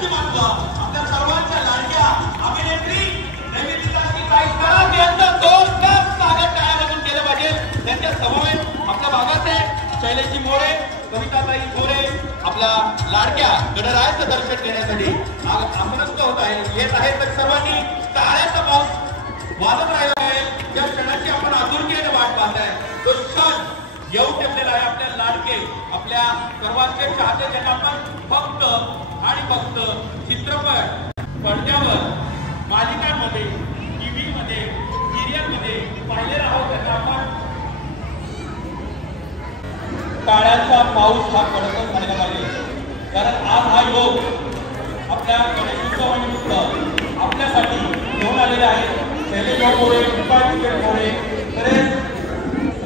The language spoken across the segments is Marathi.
व्यक्तिमत्व आपल्या सर्वांच्या लाडक्या अभिनेत्री नैवेदिताची ताई सराफ यांचं जोरदार स्वागत टाळ्यामधून केलं पाहिजे। त्यांच्या समवेत आपल्या भागाचे शैलेशजी मोरे, कविताताई मोरे आपल्या लाडक्या गणरायाचं दर्शन घेण्यासाठी आमंत्रित होत आहे, येत आहेत। तर सर्वांनी टाळ्याचा पाऊस वाजत राहिला आहे। ज्या क्षणाची आपण आतुरतेने वाट पाहताय तो क्षण येऊन ठेवलेला आहे। आपल्या लाडके आपल्या सर्वांचे चाहते ज्यांना आपण फक्त आणि फक्त चित्रपट पडद्यावर, मालिकांमध्ये, टीव्ही मध्ये, सिरियल मध्ये पाहिलेला आहोत, त्यांना आपण टाळ्यांचा पाऊस हा पडतच झाला पाहिजे। कारण आज हा योग आपल्या गणेशोत्सवानिमित्त आपल्यासाठी घेऊन आलेले आहेत। शैलेश मोरे, पिंपळाचे मोरे, तसेच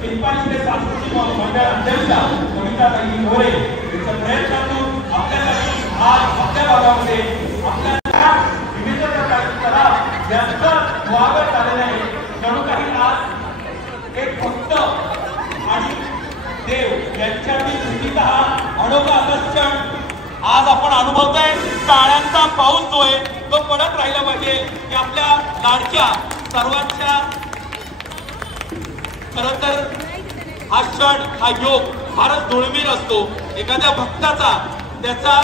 पिंपळाचे सांस्कृतिक मंडळ अध्यक्षा कविताताई मोरे यांच्या प्रयत्नातून आपल्यासाठी आज आपल्या भागामध्ये आपल्या विविध प्रकारची कला यांचं स्वागत झालेलं आहे। जणू काही आज एक भक्त आणि देव यांच्यातील स्थितीचा हा अनोखा असा क्षण आज आपण अनुभवतोय। टाळ्यांचा पाऊस जो आहे तो पडत राहिला पाहिजे की आपल्या लाडक्या सर्वांच्या खरं तर हा क्षण, हा योग फारच दुर्मिळ असतो। एखाद्या भक्ताचा त्याचा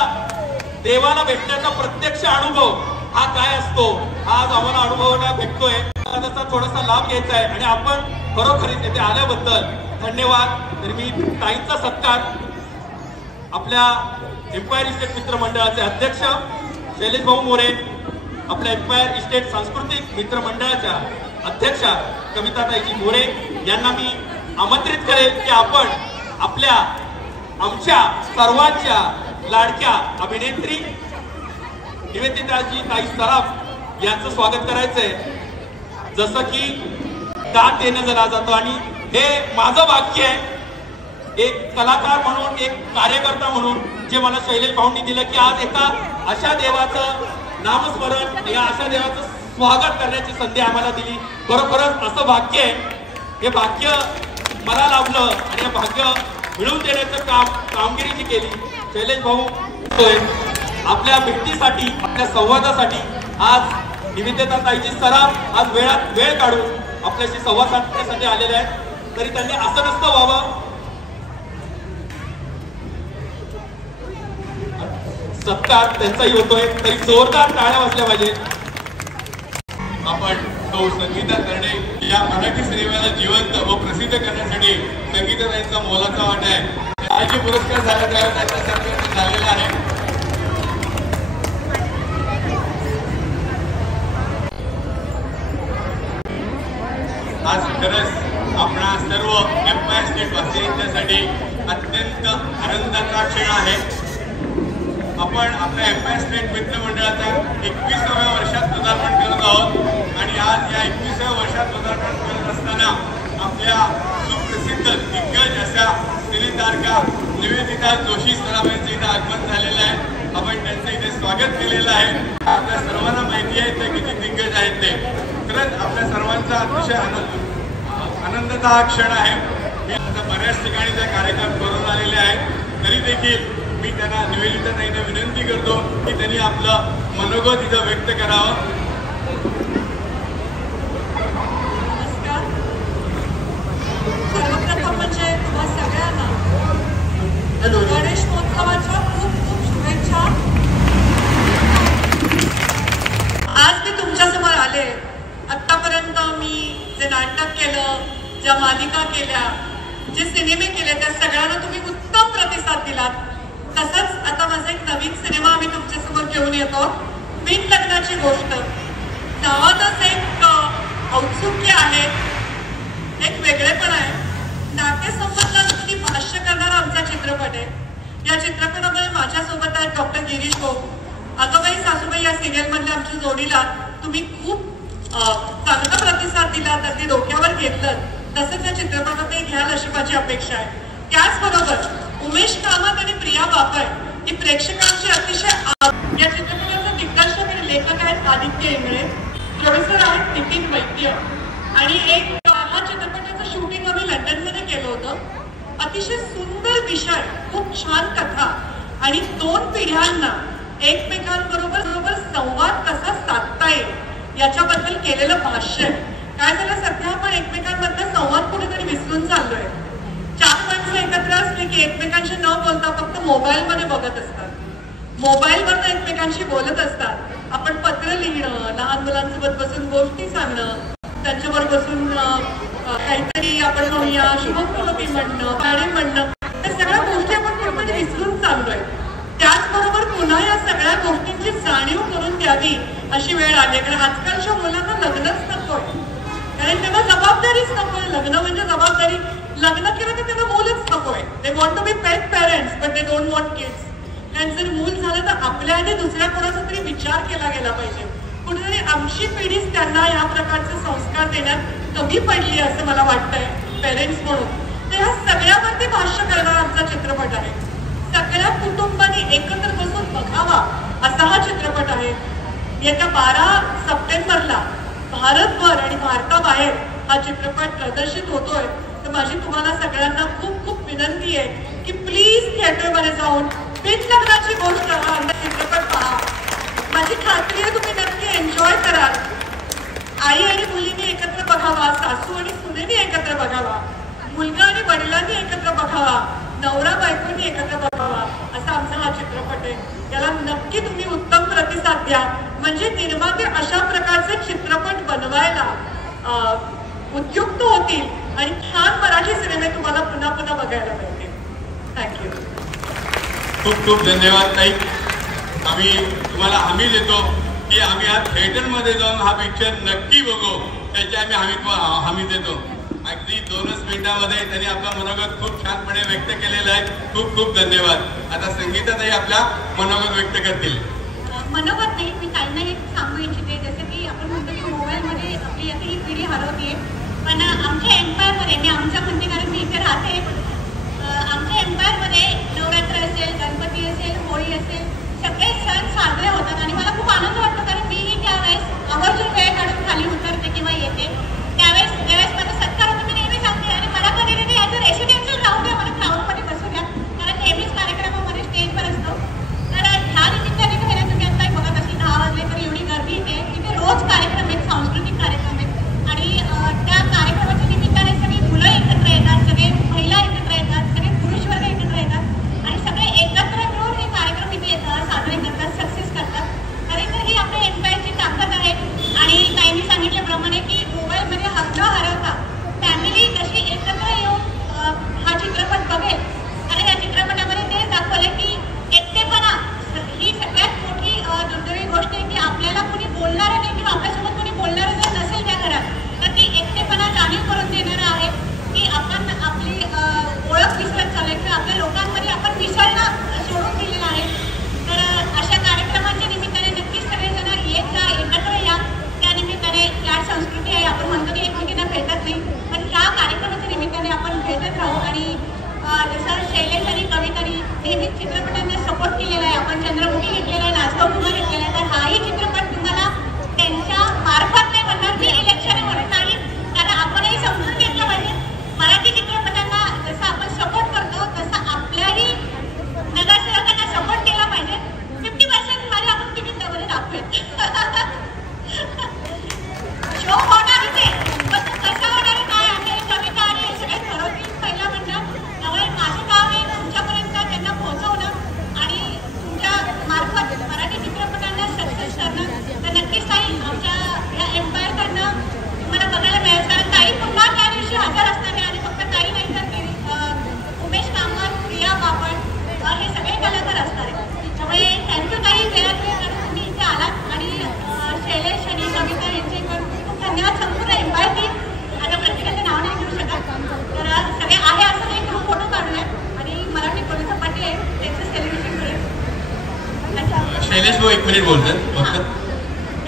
देवाला भेटण्याचा प्रत्यक्ष अनुभव हा काय असतो, आज आम्हाला अनुभवायला भेटतोय। त्याचा थोडासा लाभ घ्यायचा आहे आणि आपण खरोखरीच येथे आल्याबद्दल धन्यवाद। तर मी ताईंचा सत्कार आपल्या एम्पायर इस्टेट मित्र मंडळाचे अध्यक्ष शैलेश भाऊ मोरे, आपल्या एम्पायर इस्टेट सांस्कृतिक मित्र मंडळाच्या अध्यक्षा कविताताईजी मोरे यांना मी आमंत्रित करेल की आपण आपल्या आमच्या सर्वांच्या लाडक्या अभिनेत्री निवेदिताजी ताई सराफ यांचं स्वागत करायचंय। जसं की दात देणं जरा जातं आणि हे माझं भाग्य आहे एक कलाकार म्हणून, एक कार्यकर्ता म्हणून, जे मला शैलेश भाऊंनी दिलं की आज एका अशा देवाचं नामस्मरण, या अशा देवाचं स्वागत करण्याची संधी आम्हाला दिली। खरोखरच असं भाग्य आहे, हे भाग्य मला लाभलं आणि हे भाग्य मिळवून देण्याचं कामगिरी जी केली शैलेश भाऊ आपल्या भेटीसाठी, आपल्या संवादासाठी आज निवेदिताताईची सराफ आज वेळ काढून आपल्याशी संवाद साधण्यासाठी आलेले आहेत। तरी त्यांनी असं नसतं व्हावं, सत्कार त्यांचाही होतोय, तरी जोरदार टाळ्या वाजल्या पाहिजे। आपण तो संगीता करणे या मराठी सिनेमाला जिवंत व प्रसिद्ध करण्यासाठी संगीताताईंचा मोलाचा वाटा आहे। आज पुरस्कार झाला त्यावेळेस त्यांचा सत्कार झालेला आहे। आज खरंच आपणा सर्व एम्पायर स्टेट वासियांच्यासाठी अत्यंत आनंदाचा क्षण आहे। आपण आपल्या एम्पायर स्टेट मित्र मंडळाच्या 21व्या वर्षात पदार्पण करत आहोत आणि आज या 21व्या वर्षात पदार्पण करत असताना आपल्या सुप्रसिद्ध दिग्गज अशा सिनेतारका निवेदिता जोशी सराफ यांचं इथे आगमन झालेलं आहे। आपण त्यांचं इथे स्वागत केलेलं आहे। आपल्या सर्वांना माहिती आहे ते किती दिग्गज आहेत ते। खरंच आपल्या सर्वांचा अतिशय आनंदाचा हा क्षण आहे। मी आता बऱ्याच ठिकाणी त्या कार्यक्रम करून आलेले आहेत, तरी देखील मी त्यांना निवेदिताताईंना विनंती करतो की त्यांनी आपलं मनोगत इथं व्यक्त करावं। नमस्कार, सर्वप्रथम म्हणजे तुम्हा सगळ्यांना गणेश महोत्सवाच्या खूप खूप शुभेच्छा। आज मी तुमच्यासमोर आले। आतापर्यंत मी जे नाटक केलं, ज्या मालिका केल्या, जे सिनेमे केले, त्या सगळ्यांना तुम्ही उत्तम प्रतिसाद दिलात। तसंच आता माझा एक नवीन सिनेमा आम्ही तुमच्यासमोर घेऊन येतो, बिन लग्नाची गोष्ट। नावातच एक औत्सुक्य आहे, एक वेगळेपण आहे। नाट्यसंबंधात भाष्य करणारा आमचा चित्रपट आहे। या चित्रपटामध्ये माझ्यासोबत आहेत डॉक्टर गिरीश भाऊ, अगबाई सासूबाई या सिरियल मधल्या आमच्या जोडीला तुम्ही खूप चांगला प्रतिसाद दिलात, अगदी डोक्यावर घेतलं। तसंच या चित्रपटातही घ्याल अशी माझी अपेक्षा आहे। त्याचबरोबर उमेश कामत आणि प्रिया बापट ही प्रेक्षकांची अतिशय या चित्रपटाचे दिग्दर्शक आणि लेखक आहेत आदित्य इंगळे, प्रोड्युसर आहेत नितीन वैद्य आणि हा चित्रपटाचं शूटिंग आम्ही लंडनमध्ये केलं होतं। अतिशय सुंदर विषय, खूप छान कथा आणि 2 पिढ्यांना एकमेकांबरोबर संवाद कसा साधता येईल याच्याबद्दल केलेलं भाष्य आहे. काय झालं, सध्या आपण एकमेकांमधला संवाद कुठेतरी विसरून चाललोय. 4 माणसं एकत्र असले की एकमेकांशी न बोलता फक्त मोबाईलमध्ये बघत असतात, मोबाईलवर एकमेकांशी बोलत असतात. आपण पत्र लिहिणं, लहान मुलांसोबत बसून गोष्टी सांगणं, त्यांच्यावर बसून काहीतरी आपण म्हणूया शुभप्रभाती म्हणणं, गाणी म्हणणं, त्या सगळ्या गोष्टी आपण कुठेतरी विसरून चाललोय. त्याचबरोबर पुन्हा या सगळ्या गोष्टींची जाणीव करून द्यावी अशी वेळ आली. कारण आजकालच्या मुलांना लग्नच नकोय, कारण त्यांना जबाबदारीच नकोय. लग्न म्हणजे जबाबदारी. लग्न केलं तर त्यांना मूलच नकोय. They want to be pet parents but they don't want kids. कारण जर मूल झालं तर आपल्या आणि दुसऱ्या कोणाचा तरी विचार केला गेला पाहिजे. कुठेतरी आमची पिढीच त्यांना या प्रकारचे संस्कार देण्यात कमी पडली असं मला वाटतंय पेरेंट्स म्हणून. तर ह्या सगळ्यावरती भाष्य करणारा आमचा चित्रपट आहे. सगळ्या कुटुंबाने एकत्र बसून बघावा असा हा चित्रपट आहे. येत्या 12 सप्टेंबरला भारतभर आणि भारताबाहेर हा चित्रपट प्रदर्शित होतोय. तर माझी तुम्हाला सगळ्यांना खूप खूप विनंती आहे की प्लीज थिएटरमध्ये जाऊन बिनलग्नाची गोष्ट हा चित्रपट पहा. माझी खात्री आहे तुम्ही नक्की एन्जॉय कराल. आई आणि मुलीने एकत्र बघावा, सासू आणि सुनेने एकत्र बघावा, मुलगा आणि वडिलांनी एकत्र बघावा, नवरा बायकोनी एकत्र बघावा असा आमचा हा चित्रपट आहे. याला नक्की तुम्ही उत्तम प्रतिसाद द्या, म्हणजे निर्माते अशा प्रकारचे चित्रपट बनवायला उद्युक्त होतील आणि छान मराठी सिनेमे तुम्हाला पुन्हा पुन्हा बघायला मिळतील. थँक्यू. खूप खूप धन्यवाद ताई. आम्ही तुम्हाला हमी देतो की आम्ही हा थिएटरमध्ये जाऊन हा पिक्चर नक्की बघू, त्याची आम्ही हमी देतो. अगदी 2च मिनिटांमध्ये त्यांनी आपला मनोगत खूप छानपणे व्यक्त केलेला आहे. खूप खूप धन्यवाद. आता संगीताताई आपला मनोगत व्यक्त करतील. मनोगत नाही, मी काही नाही सांगू इच्छिते. जसं की आपण म्हणतो की मोबाईलमध्ये आपली आता ही पिढी हरवते, पण आमच्या एम्पायरमध्ये, मी आमच्या म्हणते कारण मी इथे राहते, आमच्या एम्पायरमध्ये नवरात्र असेल, गणपती असेल, होळी असेल, सगळे सण साजरे होतात आणि मला खूप आनंद वाटतो. कारण मीही त्यावेळेस आवर्जून वेळ काढून खाली उतरते किंवा येते. त्यावेळेस माझा सत्कार होतो, मी नेहमी सांगते आणि मला कधी कधी याचं रेसिडेन्शियल राहू द्या, मला क्राऊडमध्ये बसू द्या, कारण नेहमीच कार्यक्रमामध्ये स्टेजवर असतो. तर ह्या निमित्ताने खरं तुम्ही आता बघत असेल 10 वाजले तर एवढी गर्दी येते. तिथे रोज कार्यक्रम आहेत, सांस्कृतिक कार्यक्रम आहेत आणि त्या कार्यक्रमाच्या निमित्ताने सगळी मुलं एकत्र येतात, सगळे महिला एकत्र येतात, सगळे पुरुष वर्ग एकत्र येतात आणि सगळे एकत्र मिळून हे कार्यक्रम इथे येतात, साजरे करतात, सक्सेस करतात. खरेतर ही आपल्या एम्पायरची ताकद आहे. आणि ताईंनी सांगितल्याप्रमाणे की मोबाईलमध्ये न हरवता फॅमिली कशी एकत्र येऊन हा चित्रपट बघेल. आणि या चित्रपटामध्ये तेच दाखवलं की एकटेपणा ही सगळ्यात मोठी दुर्दैवी गोष्ट आहे की आपल्याला कोणी बोलणारं नाही किंवा आपल्यासोबत कोणी बोलणारं जर नसेल त्या घरात, तर ती एकटेपणा जाणीव करून देणारं आहे की आपण आपली ओळख विसरत चालू आहे किंवा आपल्या लोकांमध्ये आपण मिसळणं सोडून दिलेलं आहे. तर अशा कार्यक्रमांच्या निमित्ताने नक्कीच सगळेजण येत जा, एकत्र या. त्या निमित्ताने फ्लॅट संस्कृती आहे, आपण म्हणतो की एकमेकींना भेटत नाही, पण ह्या कार्यक्रमाच्या निमित्ताने आपण भेटत राहू. आणि जसं शैलेश आणि कवितांनी नेहमीच चित्रपटांना सपोर्ट केलेला आहे. आपण चंद्रमुखी घेतलेला आहे, नाचगाव कुमार घेतलेला आहे. तर हाही चित्रपट तुम्हाला त्यांच्या मार्फत नाही म्हणणार मी, इलेक्शन म्हणून नाही, कारण आपणही समजून घेतलं पाहिजे. मराठी चित्रपटांना जसं आपण सपोर्ट करतो तसं आपल्याही नगरसेवकांना सपोर्ट केला पाहिजे. 50% मध्ये आपण तिकीट डबल दाखवूयात. शो होणारच आहे, पण कसं होणार आहे काय आहे कविता आणि हे सगळे ठरवतील. पहिला म्हणजे त्यामुळे माझं काम आहे तुमच्यापर्यंत त्यांना पोहोचवणं आणि तुमच्या मार्फत मराठी चित्रपटांना सक्सेस करणं. तर नक्कीच ताई आमच्या या एम्पायरकडनं तुम्हाला बघायला मिळेल. कारण ताई पुन्हा त्या दिवशी हजर असणार आहे आणि फक्त ताई नाही तर उमेश कामत, प्रिया बापट हे सगळे कलाकार असणार आहे. त्यामुळे थँक्यू ताई, वेळात वेळ काढून तुम्ही इथे आलात. आणि शैलेश आणि कविता यांचे पण खूप धन्यवाद. संपूर्ण एम्पायर टीम, आता प्रत्येकाचं नाव नाही घेऊ शकत, तर सगळे आहे असं एक ग्रुप फोटो काढूया आणि मराठी कविता पाठी आहे त्याचं सेलिब्रेशन करूया. शैलेश भाऊ 1 मिनिट बोलतात फक्त.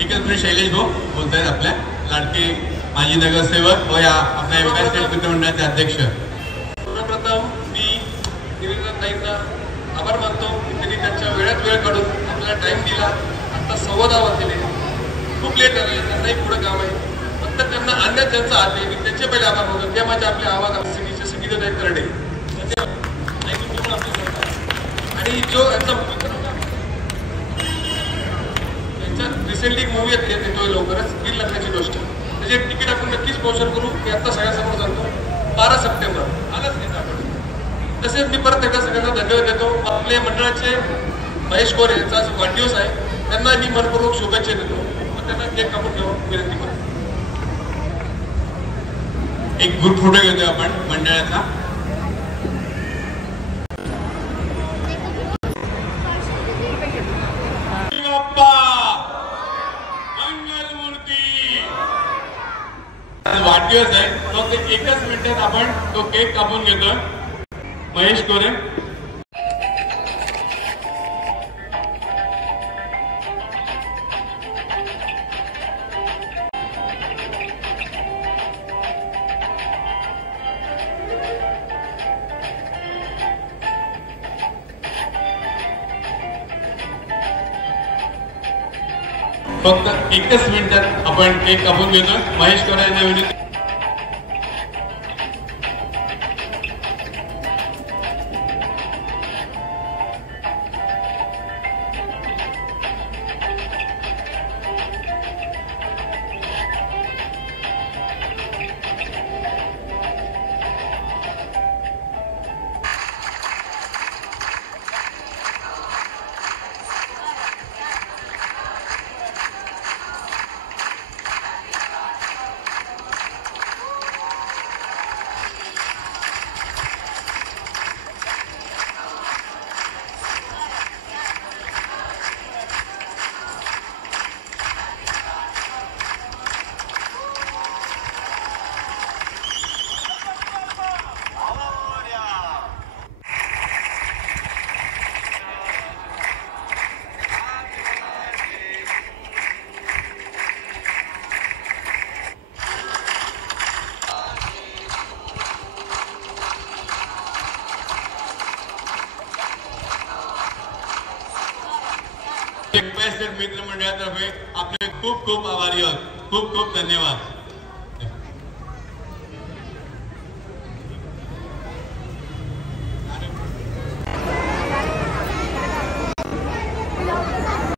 एकच मिनिट शैलेश भाऊ बोलतायत, आपल्या लाडके माजी नगरसेवक व या आपल्या एम्पायर स्टेट मित्रमंडळाचे अध्यक्ष. सर्वप्रथम मी निवेदिताताईंना आभार मानतो. त्यांनी त्यांच्या वेळात वेळ काढून आपल्याला टाईम दिला. आता 10:15 वाजले, खूप लेट झाले, त्यांनाही पुढं काम आहे. फक्त त्यांना आणण्यात त्यांचा हात आहे, मी त्यांचे पहिले आभार मानतो. त्या माझ्या आपल्या आवाज सिटीचे संगीतदायक करणे आणि जो यांचा रिसेंटली एक मूवी येतोय लवकरच, वीर लग्नाची गोष्ट, त्याचे तिकीट आपण नक्कीच स्पॉन्सर करू. मी आता सगळ्यासमोर सांगतो 12 सप्टेंबर आलंच नाही आपण. तसेच मी परत एकदा सगळ्यांना धन्यवाद देतो. आपल्या मंडळाचे महेश कोरे यांचा आज वाढदिवस आहे, त्यांना मी मनपूर्वक शुभेच्छा देतो. मग त्यांना केक कापून घेऊ विनंती करतो. एक ग्रुप फोटो घेतोय आपण मंडळाचा. वाढदिवस आहे, फक्त एकच मिनिटात आपण तो केक कापून घेतोय. महेश कोरे. फक्त एकच मिनिटात आपण केक कापून घेतोय. महेश कोरे यांना विनंती. मित्र मंडळातर्फे आपले खूप खूप आभारी आहोत. खूप खूप धन्यवाद.